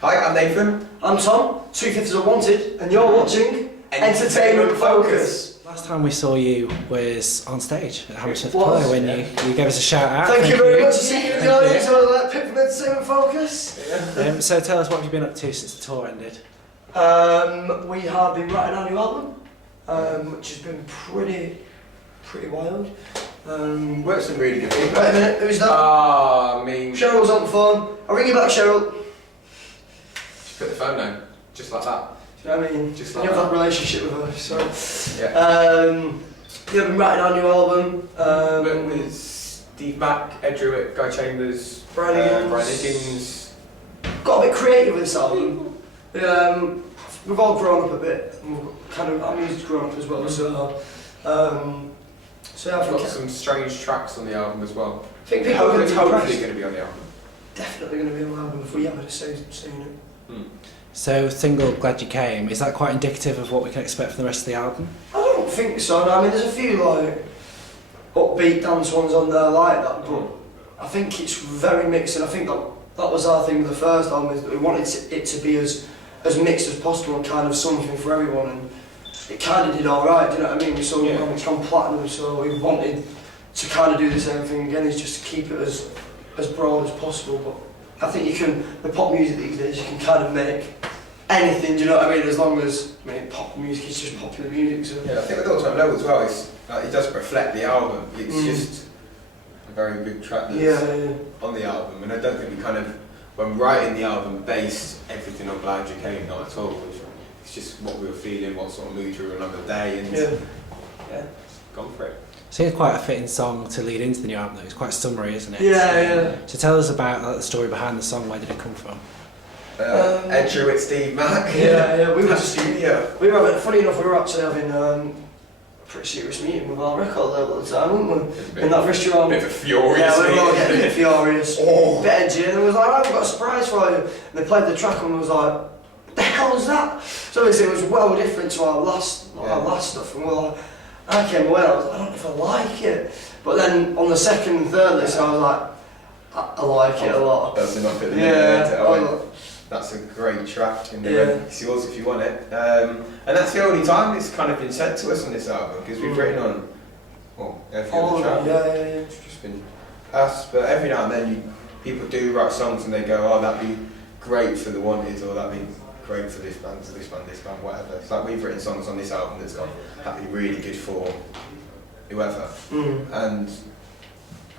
Hi, I'm Nathan. I'm Tom, 2/5 are Wanted, and you're watching Entertainment Focus. Last time we saw you was on stage at Hammersmith Play when you gave us a shout out. Thank you very much for seeing you in the audience. I was like, pick from Entertainment Focus. So tell us, what have you been up to since the tour ended? We have been writing our new album, which has been pretty wild. Worked some really good people. Wait a minute, who's that? Cheryl's on the phone. I'll ring you back, Cheryl. Just put the phone down, just like that. Do you know what I mean? Just you like have that. that relationship with her, so... Yeah. We've been writing our new album. Worked with Steve Mack, Ed Druitt, Guy Chambers, Brian Higgins. Got a bit creative with this album. We've all grown up a bit. Our music's grown up as well, so yeah, I think Got some strange tracks on the album as well. I think people are going to be hopefully impressed. going to be on the album. Definitely going to be on the album if we ever seen it. So single Glad You Came, is that quite indicative of what we can expect from the rest of the album? I don't think so. No, I mean, there's a few like upbeat dance ones on there like that, but I think it's very mixed, and I think that was our thing with the first album, is that we wanted it to be as mixed as possible and kind of something for everyone, and it kind of did alright, do you know what I mean? We saw it's gone platinum, so we wanted to kind of do the same thing again, is just to keep it as broad as possible. But I think you can, with pop music these days, you can kind of make anything, do you know what I mean? As long as, pop music is just popular music, so... Yeah, I think with All Time Low as well, it doesn't reflect the album, it's just a very good track that's on the album, and I don't think we kind of, when writing the album, based everything on Glad You Came, not at all. It's just what we were feeling, what sort of mood we were in on the day, and gone for it. Seems quite a fitting song to lead into the new album though. It's quite summery, isn't it? Yeah. So tell us about the story behind the song. Where did it come from? Ed Druitt, Steve Mack. Yeah. We were studio. We were having, funny enough, we were actually having a pretty serious meeting with our record label at the time, weren't we? In that restaurant. A bit of a furious Yeah, we were all meeting. getting a bit furious. Bit edgy, and they was like, "Oh, we've got a surprise for you." And they played the track and we was like, "What the hell is that?" So obviously it was well different to our last stuff, and we were like, I came away and I was like, I don't know if I like it. But then on the second and third listen, I was like, I like it a lot. Buzzing up at the that's a great track, and it's yours if you want it. And that's the only time it's kind of been sent to us on this album, because we've written on every other track. It's just been us, but every now and then people do write songs and they go, oh, that'd be great for the Wanted, or that'd be great for this band, whatever. It's like we've written songs on this album that's gone, that'd be really good for whoever. And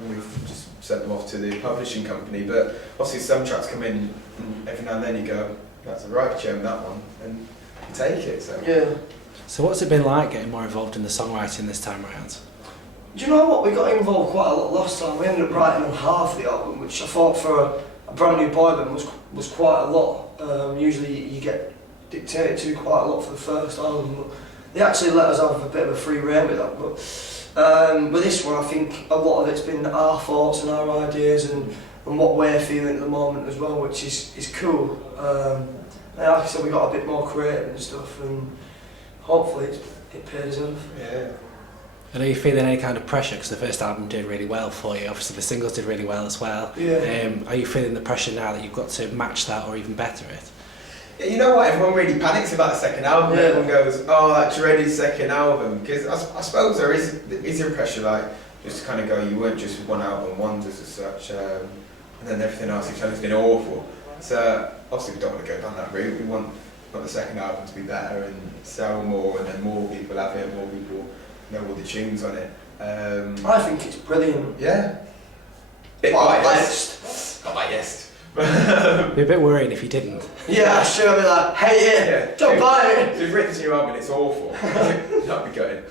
we've just sent them off to the publishing company, but obviously some tracks come in and every now and then you go, that's a right tune, that one, and you take it. So what's it been like getting more involved in the songwriting this time around? Do you know what, we got involved quite a lot last time. We ended up writing on half the album, which I thought for a brand new boy band was quite a lot. Usually you get dictated to quite a lot for the first album, but they actually let us have a bit of a free rein with that. But with this one, I think a lot of it's been our thoughts and our ideas and what we're feeling at the moment as well, which is cool. And like I said, we got a bit more creative and stuff, and hopefully it paid us off. Yeah. And are you feeling any kind of pressure, because the first album did really well for you, obviously the singles did really well as well. Are you feeling the pressure now that you've got to match that or even better it? Yeah, you know what, everyone really panics about the second album. Everyone goes, oh, that dreaded second album, because I suppose there is a pressure, like, just to kind of go, you weren't just one album wonders as such, and then everything else you've done has been awful. So obviously we don't want to go down that route. We want the second album to be better and sell more, and then more people have it, more people know all the tunes on it. I think it's brilliant. Yeah. Bit biased. Not biased. Be a bit worried if you didn't. Yeah, sure, I'd be like, hate it, don't buy it. If you've written this new album and it's awful, that'd be gutting.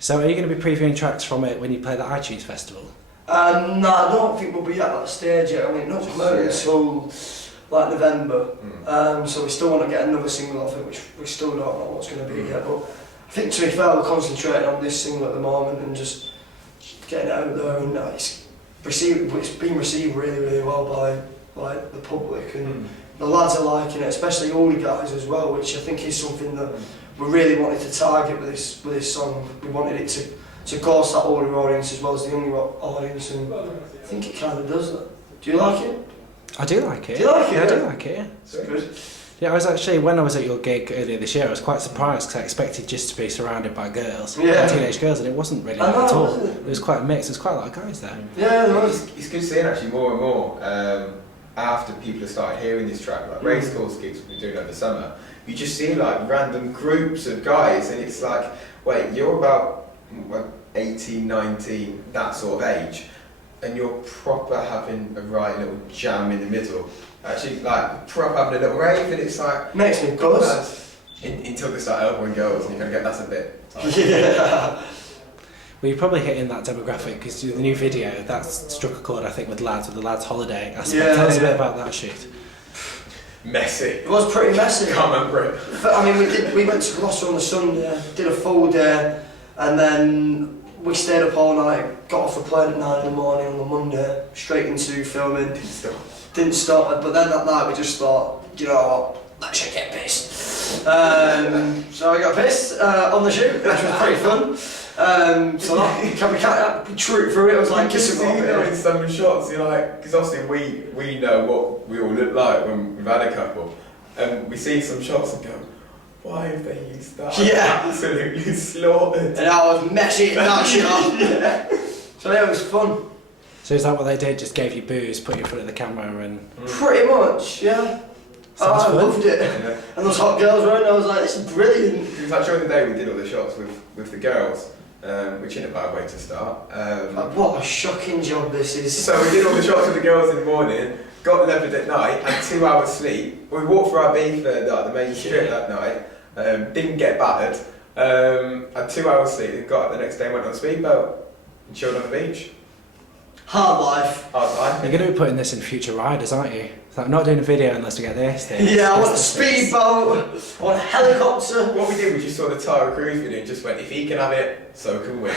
So are you going to be previewing tracks from it when you play the iTunes Festival? No, I don't think we'll be at that stage yet. I mean, not come out until like November, so we still want to get another single off it, which we still don't know what's going to be yet. But I think, to be fair, we're concentrating on this single at the moment and just getting it out there, and it's been received really, really well by the public, and the lads are liking it, especially older guys as well, which I think is something that we really wanted to target with this song. We wanted it to course that older audience as well as the younger audience, and I think it kind of does that. Do you like it? I do like it. Do you like it? Yeah, I do like it, yeah. It's good. Yeah, I was actually, when I was at your gig earlier this year, I was quite surprised because I expected just to be surrounded by girls, teenage girls, and it wasn't really that at all. It was quite a mix, there's quite a lot of guys there. Yeah, there was. It's good seeing actually more and more after people have started hearing this track, like race course gigs we've been doing over the summer, you just see like random groups of guys and it's like, wait, you're about 18, 19, that sort of age, and you're proper having a right little jam in the middle. Actually, like, proper having a little rave, and it's like... Makes me buzz. Until they start elbowing girls, and you're going to get, that's a bit... Yeah. Well, you're probably hitting that demographic, because the new video, that's struck a chord, I think, with the lads' holiday aspect. Tell us a bit about that shoot. Messy. It was pretty messy. Can't remember it. I mean, we went to Gloucester on the Sunday, did a full day, and then we stayed up all night, got off the plane at 9 in the morning on the Monday, straight into filming. Didn't stop, but then that night we just thought, you know what, let's just get pissed. So I got pissed on the shoot, which was pretty fun. So we can't troop through it. I was like, just see them in some shots. You're like, because obviously we know what we all look like when we've had a couple, and we see some shots and go, why have they used that? Yeah, absolutely slaughtered. And I was messy in that shot. Yeah. So yeah, it was fun. So is that what they did? Just gave you booze, put you in front of the camera and... Pretty much, yeah. I loved it. Yeah. And those hot girls around, I was like, this is brilliant. It was like during the day we did all the shots with the girls, which isn't a bad way to start. Like, what a shocking job this is. So we did all the shots with the girls in the morning, got levered at night, had 2 hours sleep. We walked for our beef at the main strip that night, didn't get battered, had 2 hours sleep, then got up the next day and went on a speedboat and chilled on the beach. Hard life. Hard life. You're going to be putting this in future riders, aren't you? It's like, not doing a video unless we get this. Yeah, I want a speedboat, I want a helicopter. What we did was just saw the Tyler Cruise video and just went, if he can have it, so can we.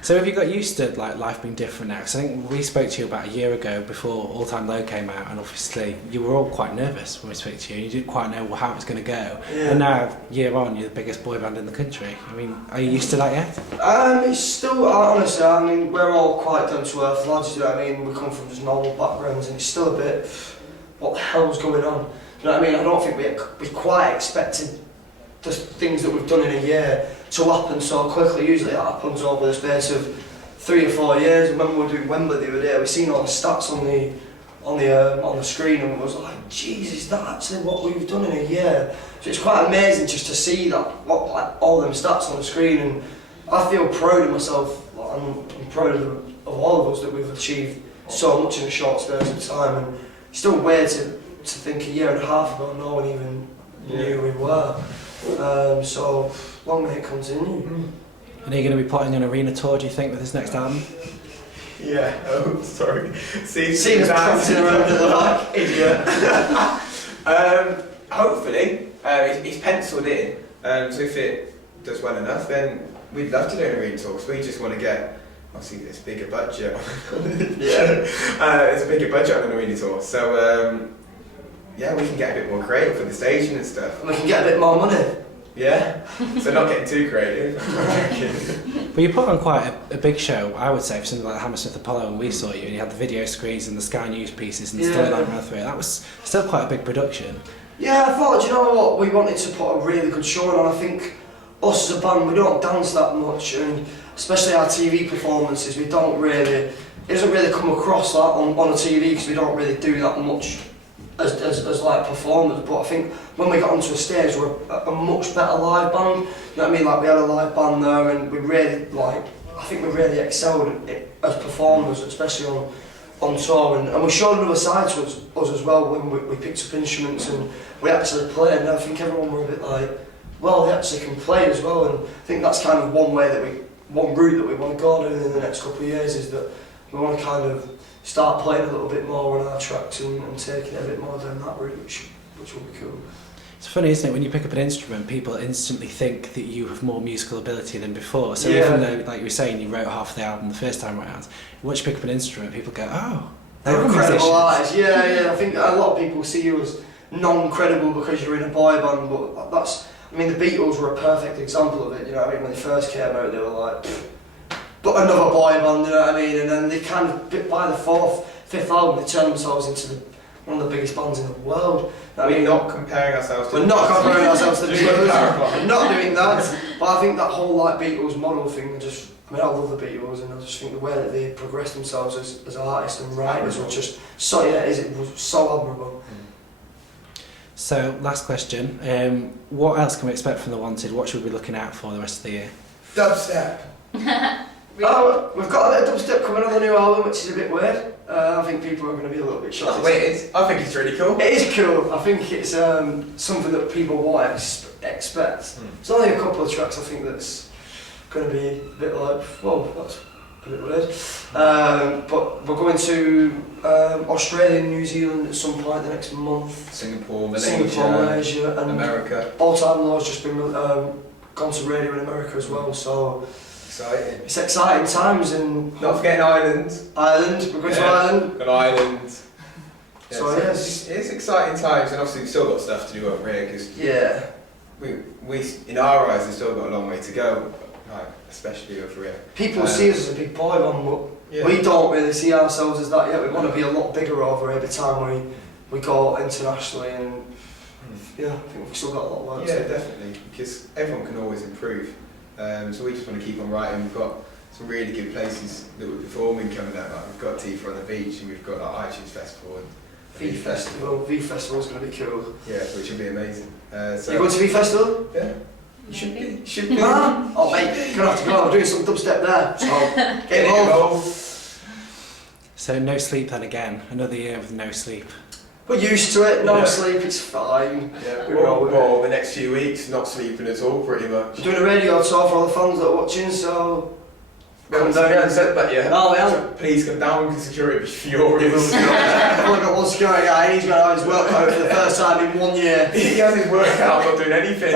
So have you got used to like life being different now? Because I think we spoke to you about a year ago before All Time Low came out, and obviously you were all quite nervous when we spoke to you. You didn't quite know how it was going to go. Yeah. And now, year on, you're the biggest boy band in the country. I mean, are you used to that yet? It's still, honestly, I mean, we're all quite down to earth lads, you know what I mean? We come from just normal backgrounds, and it's still a bit, what the hell's going on? You know what I mean? I don't think we quite expected the things that we've done in a year to happen so quickly. Usually that happens over the space of 3 or 4 years. When we were doing Wembley the other day, we seen all the stats on the screen, and we was like, Jesus, is that actually what we've done in a year? So it's quite amazing just to see that, like all them stats on the screen, and I feel proud of myself. I'm proud of all of us that we've achieved so much in a short space of time, and it's still weird to think a year and a half ago no one even knew who we were. So long may it continue. And are you going to be plotting an arena tour, do you think, with this next album? Yeah, oh, sorry. See us prancing around at the back, idiot. Hopefully, it's penciled in, so if it does well enough, then we'd love to do an arena tour, because we just want to get, obviously, this bigger budget. Yeah. There's a bigger budget on an arena tour, so yeah, we can get a bit more creative with the staging and stuff. And we can get a bit more money. Yeah, so not getting too creative. But you put on quite a big show, I would say, for something like Hammersmith Apollo when we saw you, and you had the video screens and the Sky News pieces and the storyline ran through it. That was still quite a big production. Yeah, I thought, you know what, we wanted to put a really good show on. I think us as a band, we don't dance that much, and especially our TV performances, we don't really, it doesn't really come across that on a TV, because we don't really do that much as like performers. But I think when we got onto a stage, we're a much better live band. You know what I mean? Like, we had a live band there, and we really, like, I think we really excelled as performers, especially on tour, and we showed another side to us as well when we picked up instruments and we actually played, and I think everyone were a bit like, well, they actually can play as well, and I think that's kind of one route that we want to go down in the next couple of years, is that we want to kind of start playing a little bit more on our tracks and taking it a bit more down that route, which will be cool. It's funny, isn't it, when you pick up an instrument, people instantly think that you have more musical ability than before. So even though, like you were saying, you wrote half the album the first time around, once you pick up an instrument, people go, oh, they're incredible artists. Yeah, I think a lot of people see you as non-credible because you're in a boy band, but that's, I mean, the Beatles were a perfect example of it, you know what I mean? When they first came out, they were like, but another boy band, you know what I mean? And then they kind of, by the fifth album, they turned themselves into one of the biggest bands in the world. We're not comparing ourselves to We're not comparing ourselves to the Just gotta Beatles. clarify. We're not doing that. But I think that whole like Beatles model thing, I love the Beatles, and I just think the way that they progressed themselves as artists and writers was just it was so admirable. So, last question. What else can we expect from The Wanted? What should we be looking out for the rest of the year? Dubstep. Oh, we've got a bit of dubstep coming on the new album, which is a bit weird. I think people are going to be a little bit shocked. I think it's really cool. It is cool. I think it's something that people won't expect. It's only a couple of tracks. I think that's going to be a bit like, whoa, that's a bit weird. But we're going to Australia and New Zealand at some point the next month. Singapore, Malaysia, and America. All Time Low's just been gone to radio in America as well. So exciting. it's exciting times, and not forgetting Ireland. We're going to Ireland. And Ireland. Yeah, So it's exciting times, and obviously we've still got stuff to do over here because we in our eyes, we've still got a long way to go. Like, especially over here. People see us as a big boy band, but we don't really see ourselves as that yet. We want to be a lot bigger over every time we go internationally, and I think we've still got a lot of work to do. Yeah, definitely, because everyone can always improve. So we just want to keep on writing. We've got some really good places that we're performing coming out. Like we've got Tifa on the Beach, and we've got like iTunes Festival and V Festival's going to be cool. Yeah, which will be amazing. So You going to V Festival? Yeah. You should be. Should be. Oh mate, you're going to have to go. I'm doing some dubstep there. So get involved. So no sleep then again. Another year with no sleep. We're used to it. No sleep. It's fine. Yeah. Well, the next few weeks, not sleeping at all, pretty much. We're doing a radio tour for all the fans that are watching. So come down. We haven't said that yet. No, we haven't. Please come down because security will be furious. I've only got one security guy, and he's going to have his work out for the first time in 1 year. He has his work out, not doing anything.